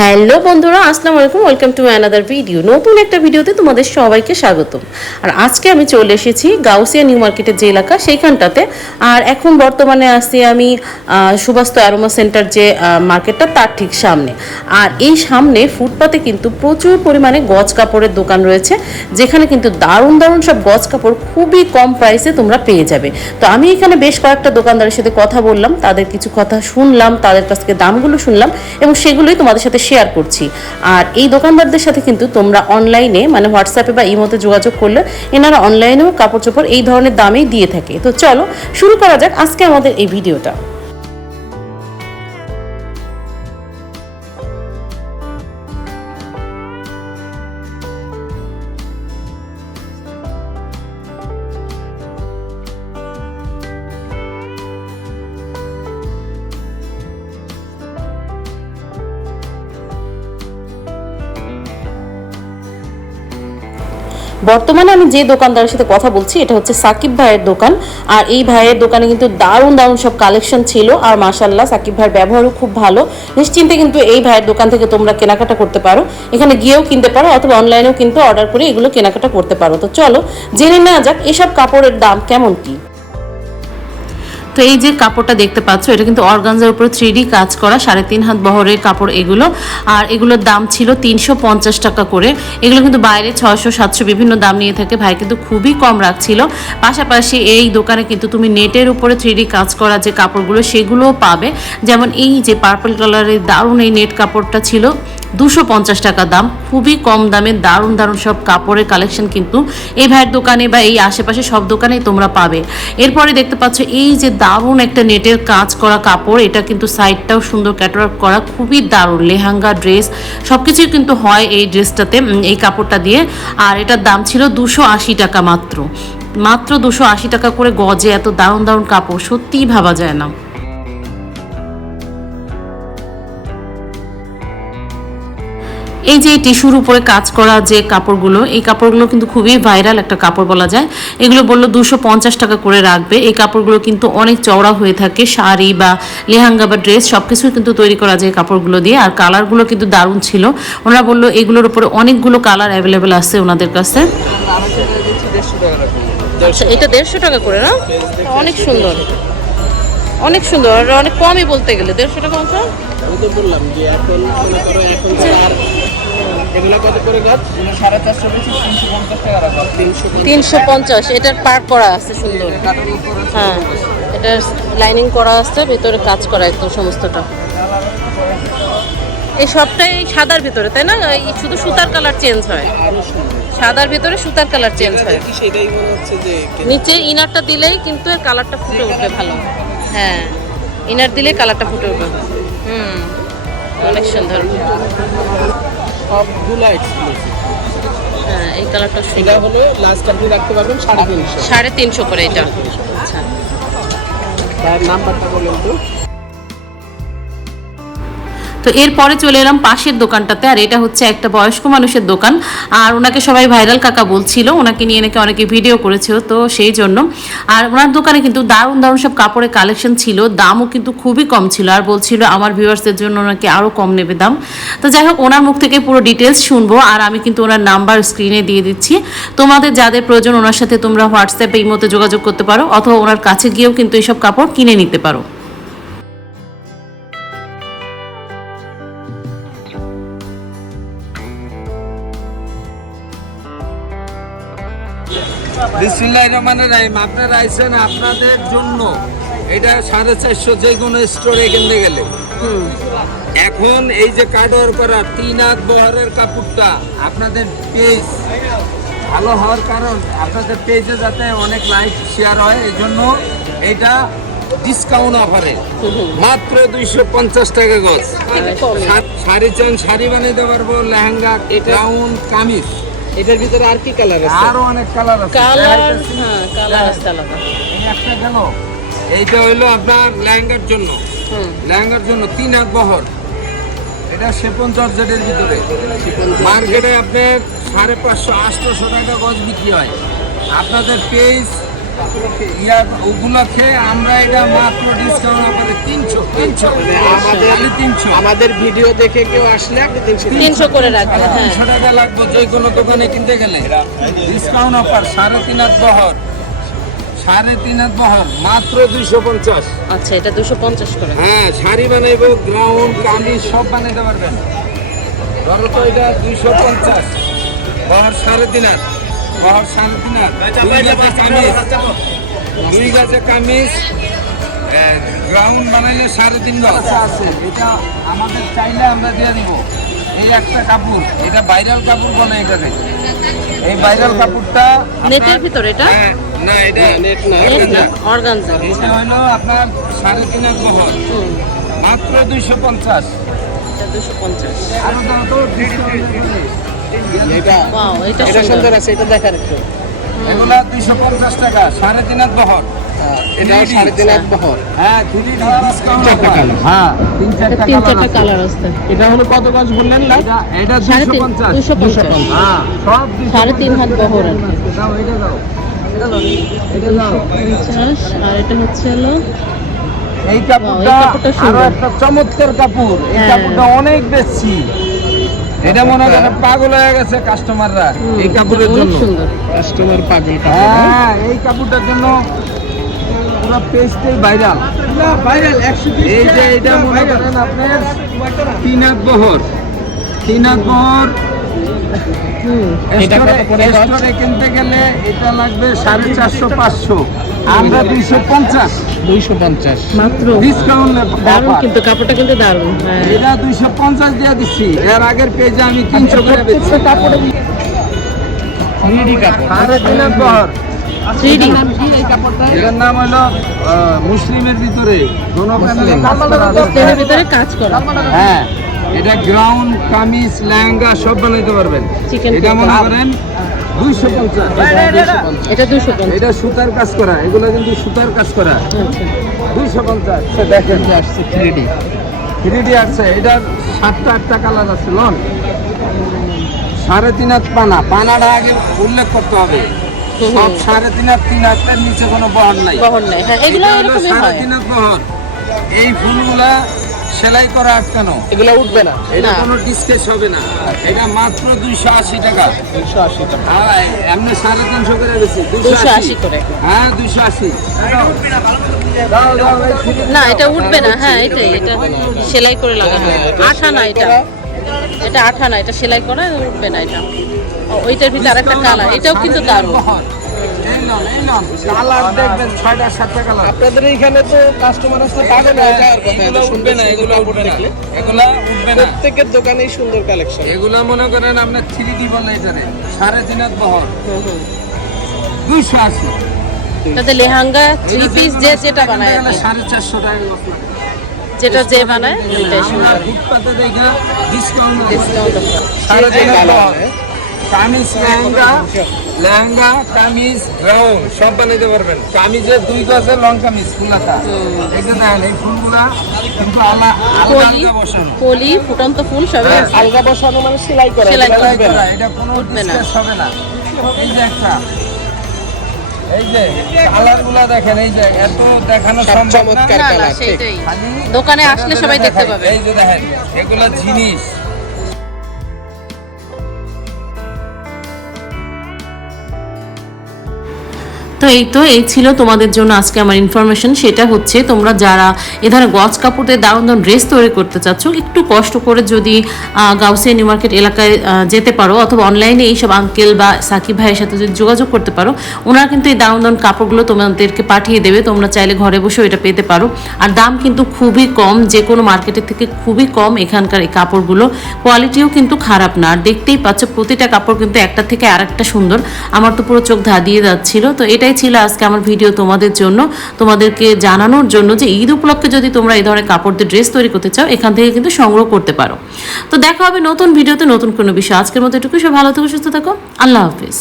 Hello বন্ধুরা, আসসালামু আলাইকুম, ওয়েলকাম টু অ্যানাদার ভিডিও নতুন একটা ভিডিওতে তোমাদের সবাইকে স্বাগতম। আর আজকে আমি চলে এসেছি গাউসিয়া নিউ মার্কেটের যে এলাকা, সেইখানটাতে। আর এখন বর্তমানে আছি আমি সুবাস্ত অ্যারোমা সেন্টার যে মার্কেটটা, তার ঠিক সামনে। আর এই সামনে ফুটপাতে কিন্তু প্রচুর পরিমাণে গজ কাপড়ের দোকান রয়েছে, যেখানে কিন্তু দারুণ দারুণ সব গজ কাপড় খুবই কম প্রাইসে তোমরা পেয়ে যাবে। তো আমি এখানে বেশ কয়েকটা দোকানদারের সাথে কথা বললাম, তাদের কিছু কথা শুনলাম, তাদের কাছ থেকে দামগুলো শুনলাম, এবং সেগুলোই তোমাদের সাথে শেয়ার করছি। আর এই দোকানদারদের সাথে কিন্তু তোমরা অনলাইনে মানে হোয়াটসঅ্যাপে বা ইমোতে যোগাযোগ করলে এনারা অনলাইনেও কাপড় চোপড় এই ধরনের দামেই দিয়ে থাকে। তো চলো, শুরু করা যাক আজকে আমাদের এই ভিডিওটা বর্তমানে আমি যে দোকানদারের সাথে কথা বলছি, এটা হচ্ছে সাকিব ভাইয়ের দোকান। আর এই ভাইয়ের দোকানে কিন্তু দারুণ দারুণ সব কালেকশন ছিল। আর মাশাল্লাহ সাকিব ভাইয়ের ব্যবহারও খুব ভালো। নিশ্চিন্তে কিন্তু এই ভাইয়ের দোকান থেকে তোমরা কেনাকাটা করতে পারো। এখানে গিয়েও কিনতে পারো অথবা অনলাইনেও কিন্তু অর্ডার করে এগুলো কেনাকাটা করতে পারো। তো চলো, জেনে নেওয়া যাক, এসব কাপড়ের দাম কেমন কি? তো এই যে কাপড়টা দেখতে পাচ্ছ, এটা কিন্তু অর্গানজার উপরে থ্রি কাজ করা, সাড়ে তিন হাত বহরের কাপড় এগুলো। আর এগুলোর দাম ছিল তিনশো পঞ্চাশ টাকা করে। এগুলো কিন্তু বাইরে ছয়শো, সাতশো বিভিন্ন দাম নিয়ে থাকে। ভাই কিন্তু খুবই কম রাখছিল। পাশাপাশি এই দোকানে কিন্তু তুমি নেটের উপরে থ্রি কাজ করা যে কাপড়গুলো, সেগুলোও পাবে। যেমন এই যে পার্পল কালারের দারুণ এই নেট কাপড়টা ছিল। দুশো পঞ্চাশ টাকা দাম। খুবই কম দামে দারুণ দারুণ সব কাপড়ের কালেকশন কিন্তু এই ভাইয়ের দোকানে বা এই আশেপাশে সব দোকানেই তোমরা পাবে। এরপরে দেখতে পাচ্ছ, এই যে দারুণ একটা নেটের কাজ করা কাপড়, এটা কিন্তু সাইডটাও সুন্দর ক্যাটারওয়ার্ক করা, খুবই দারুণ। লেহেঙ্গা ড্রেস সব কিছুই কিন্তু হয় এই ড্রেসটাতে এই কাপড়টা দিয়ে। আর এটার দাম ছিল দুশো আশি টাকা মাত্র। মাত্র দুশো আশি টাকা করে গজে এত দারুণ দারুণ কাপড়, সত্যিই ভাবা যায় না। এই যে টিস্যুর উপরে কাজ করা যে কাপড়গুলো এই কাপড়গুলো কিন্তু খুবই ভাইরাল একটা কাপড় বলা যায়। এগুলো বলল দুশো পঞ্চাশ টাকা করে রাখবে। এই কাপড়গুলো কিন্তু অনেক চওড়া হয়ে থাকে শাড়ি বা লেহেঙ্গা বা ড্রেস সব কিছুই কিন্তু তৈরি করা যায় এই কাপড়গুলো দিয়ে। আর কালারগুলো কিন্তু দারুণ ছিল। ওনারা বলল এগুলোর উপরে অনেকগুলো কালার অ্যাভেলেবেল আছে ওনাদের কাছে। আচ্ছা এটা দেড়শো টাকা করে। না? অনেক সুন্দর। অনেক সুন্দর আর অনেক কমই বলতে গেলে দেড়শো টাকা মতো আমি তো বললাম যে এখন মনে করো এখন আর এগুলো কত করে গাছ? সাড়ে চারশো বেশি তিনশো পঞ্চাশ টাকা রাখা তিনশো তিনশো পঞ্চাশ এটার পার করা আছে সুন্দর। হ্যাঁ এটার লাইনিং করা আছে ভেতরে কাজ করা একদম সমস্তটা। এই সবটাই সাদার ভিতরে তাই না? এই শুধু সুতার কালার চেঞ্জ হয়। সাদার ভিতরে সুতার কালার চেঞ্জ হয়। নিচে ইনারটা দিলেই কিন্তু কালারটা ফুটে উঠবে ভালো। হ্যাঁ ইনার দিলে কালারটা ফুটে উঠবে। হুম অনেক সুন্দর। সবগুলো হ্যাঁ এই কালারটা এটা সুন্দর হলো লাস্ট আপনি রাখতে পারবেন সাড়ে তিনশো। সাড়ে তিনশো করে এটা। আচ্ছা। তার নাম্বারটা বলুন তো। তো এরপরে চলে এলাম পাশের দোকানটাতে, আর এটা হচ্ছে একটা বয়স্ক মানুষের দোকান। আর ওনাকে সবাই ভাইরাল কাকা বলছিল, ওনাকে নিয়ে নাকি অনেকে ভিডিও করেছিল তো সেই জন্য। আর ওনার দোকানে কিন্তু দারুণ দারুণ সব কাপড়ের কালেকশন ছিল, দামও কিন্তু খুবই কম ছিল, আর বলছিল আমার ভিউয়ার্সদের জন্য ওনাকে আরও কম নেবে দাম। তো যাই হোক, ওনার মুখ থেকে পুরো ডিটেলস শুনব, আর আমি কিন্তু ওনার নাম্বার স্ক্রিনে দিয়ে দিচ্ছি। তোমাদের যাদের প্রয়োজন, ওনার সাথে তোমরা হোয়াটসঅ্যাপে এই মতো যোগাযোগ করতে পারো, অথবা ওনার কাছে গিয়েও কিন্তু এইসব কাপড় কিনে নিতে পারো। বিসমিল্লাহির রহমানির রহিম আপনারা আইছেন আপনাদের জন্য। এটা সাড়ে চারশো যে কোনো স্টোরে কিনতে গেলে। এখন এই যে কার্ডওয়ার করা তিন হাত বহরের কাপড়টা আপনাদের পেজ ভালো হওয়ার কারণ আপনাদের পেজে যাতে অনেক লাইক শেয়ার হয় এই জন্য এটা ডিসকাউন্ট অফারে মাত্র দুইশো পঞ্চাশ টাকা গজ। শাড়ি চান শাড়ি বানিয়ে দিতে পারব লেহেঙ্গা গাউন কামিজ। এটার ভিতরে আর কি কালার আছে? আরও অনেক কালার আছে। কালার হ্যাঁ কালার আছে আলাদা। এই একটা গেল। এইটা হইল আপনার ল্যাঙ্গার জন্য। হুম। লেহেঙ্গার জন্য তিন হাত বহর। এটা সেপন জর্জেটের ভিতরে। মার্কেটে আপনার সাড়ে পাঁচশো আটশোশো টাকা গজ বিক্রি হয়। আপনাদের পেজ ইয়া উপলক্ষে আমরা এটা মাত্র ডিসকাউন্ট আপনাদের তিনশো তিনশো। আমাদের তিনশো। আমাদের ভিডিও দেখে কেউ আসলে তিনশো তিনশো করে রাখবে হ্যাঁ। তিনশো টাকা লাগবে যে কোনো দোকানে কিনতে গেলে। ডিসকাউন্ট অফার সাড়ে তিন হাত বহর। সাড়ে তিন হাত বহর মাত্র দুইশো পঞ্চাশ। আচ্ছা এটা দুশো পঞ্চাশ করে। হ্যাঁ শাড়ি বানাইবো গ্রাউন্ড কামিজ সব বানাইতে পারবেন। ধরো তো এটা দুইশো পঞ্চাশ বহর সাড়ে তিন হাত। বহর সাড়ে তিন দুই গাছে কামিজ। দুই গাছে কামিজ। গ্রাউন্ড বানাইলে সাড়ে তিন গজ আছে। এটা আমাদের চাইলে আমরা দিয়ে দিব। এই একটা কাপড়। এটা ভাইরাল কাপড় বলে এটাতে এই ভাইরাল কাপড়টা নেটের ভিতর এটা? হ্যাঁ, না এটা নেট না, অর্গানজা এটা হলো আপনার সাড়ে তিন হাত বহর মাত্র দুইশো পঞ্চাশ। এটা দুশো পঞ্চাশ। আরও দাও তো discount করে। এটা ওয়াও এটা এটা সুন্দর। সুন্দর আছে এটা দেখার একটু। এগুলা দুইশো পঞ্চাশ টাকা সাড়ে তিন হাত বহর। এটা সাড়ে তিন এক বহর। হ্যাঁ থ্রি। হ্যাঁ। তিন চারটা তিন চারটা কালার আছে। এটা হলো কত গজ বললেন না এটা এটা সাড়ে পঞ্চাশ। দুশো পঞ্চাশ। হ্যাঁ সব সাড়ে তিন হাত বহর আর দাও এটা দাও। এটা দাও এটা দাও। পঞ্চাশ আর এটা হচ্ছে হলো এই কাপড়টা আরও একটা চমৎকার কাপড়। এই। কাপড়টা অনেক বেশি। এটা মনে করেন পাগল হয়ে গেছে কাস্টমাররা এই কাপড়ের জন্য। কাস্টমার পাগল হ্যাঁ এই কাপড়টার জন্য পুরো পেজটাই ভাইরাল ভাইরাল একশো এই যে এটা মনে করেন আপনার তিন হাত বহর। তিন হাত বহর কিনতে গেলে এটা লাগবে সাড়ে চারশো পাঁচশো। আমরা দুইশো পঞ্চাশ। দুইশো পঞ্চাশ। মাত্র? ডিসকাউন্ট দারুণ কিন্তু কাপড়টা কিন্তু দারুণ। হ্যাঁ। এটা দুইশো পঞ্চাশ দিয়ে দিচ্ছি। এর আগের পেজে আমি তিনশো করে বেচছি। কাপড় এটার নাম হলো মুসলিমের ভিতরে। কাজ করা আছে। ভিতরে কাজ করা। হ্যাঁ। এটা গ্রাউন্ড কামিজ লেহেঙ্গা সব বানাইতে পারবেন। এটা মনে করেন দুইশো পঞ্চাশ। এটা এটা সুতার কাজ করা এগুলো কিন্তু সুতার কাজ করা। আচ্ছা। দুইশো পঞ্চাশ। সে দেখেন। আসছে থ্রি ডি থ্রি ডি এটার সাতটা আটটা কালার আছে লন। সাড়ে তিন হাত পানা পানাটা আগে উল্লেখ করতে হবে। সব সাড়ে তিন হাত তিন হাতের নিচে কোনো বহর নাই। বহর নেই। হ্যাঁ এগুলো সাড়ে তিন হাত বহর। এই ফুলগুলা সেলাই করা আটকানো এগুলো উঠবে না। এটা কোনো ডিসকেস হবে না। এটা মাত্র দুইশো আশি টাকা। দুইশো আশি টাকা। হ্যাঁ এমনি সাড়ে তিনশো করে বেশি। দুশো আশি। করে। হ্যাঁ দুইশো আশি। না এটা উঠবে না। হ্যাঁ এটাই এটা সেলাই করে লাগানো। আঠা না এটা। এটা আঠা না এটা সেলাই করা উঠবে না এটা। ওইটার ভিতরে আরেকটা কালার। এটাও কিন্তু দারুণ। আপনাদের এইখানে তো কাস্টমার আসলে এত এগুলো উঠবে না এগুলো উঠবে না। এগুলা উঠবে না। প্রত্যেকের দোকানেই সুন্দর কালেকশন এগুলা মনে করেন আপনার থ্রি ডি বলে এটারে সাড়ে তিন বহর। দুইশো আশি। তাতে লেহাঙ্গা থ্রি পিস যে যেটা বানায় সাড়ে চারশো টাকা যেটা যে বানায় ওইটাই সুন্দর। ডিসকাউন্ট ডিসকাউন্ট সাড়ে তিন লেহেঙ্গা লেহেঙ্গা কামিজ গ্রাউন্ড সব বানাইতে পারবেন। কামিজের দুই গজের লং কামিজ ফুলাতা। এটা দেখেন এই ফুলগুলা কিন্তু আলা- কলি কলি ফুটন্ত ফুল সবই হ্যাঁ। আলগা বসানো মানে সেলাই করা সেলাই করা। এটা কোনো ডিসকাস হবে না। এই যে একটা এই যে কালার দেখেন এই যে এত দেখানো সম্ভব না। দোকানে আসলে সবাই দেখতে। পাবে। এই যে দেখেন এগুলা জিনিস। তো এই তো, এই ছিল তোমাদের জন্য আজকে আমার ইনফরমেশন সেটা হচ্ছে তোমরা যারা এ ধরনের গজ কাপড় দিয়ে দারুণ দারুণ ড্রেস তৈরি করতে চাচ্ছ, একটু কষ্ট করে যদি গাউসিয়া নিউ মার্কেট এলাকায় যেতে পারো অথবা অনলাইনে এইসব আঙ্কেল বা সাকিব ভাইয়ের সাথে যদি যোগাযোগ করতে পারো, ওনারা কিন্তু এই দারুণ দারুণ কাপড়গুলো তোমাদেরকে পাঠিয়ে দেবে। তোমরা চাইলে ঘরে বসেও এটা পেতে পারো। আর দাম কিন্তু খুবই কম, যে কোনো মার্কেটের থেকে খুবই কম এখানকার এই কাপড়গুলো। কোয়ালিটিও কিন্তু খারাপ না। আর দেখতেই পাচ্ছ, প্রতিটা কাপড় কিন্তু একটা থেকে আরেকটা সুন্দর। আমার তো পুরো চোখ ধাঁধিয়ে যাচ্ছিল। তো এটাই ছিল আজকে আমার ভিডিও তোমাদের জন্য। তোমাদেরকে জানানোর জন্য যে ঈদ উপলক্ষে যদি তোমরা এই ধরনের কাপড় দিয়ে ড্রেস তৈরি করতে চাও, এখান থেকে কিন্তু সংগ্রহ করতে পারো। তো দেখা হবে নতুন ভিডিওতে নতুন কোনো বিষয়। আজকের মতো এটুকু সব ভালো থেকো, সুস্থ থাকো। আল্লাহ হাফিজ।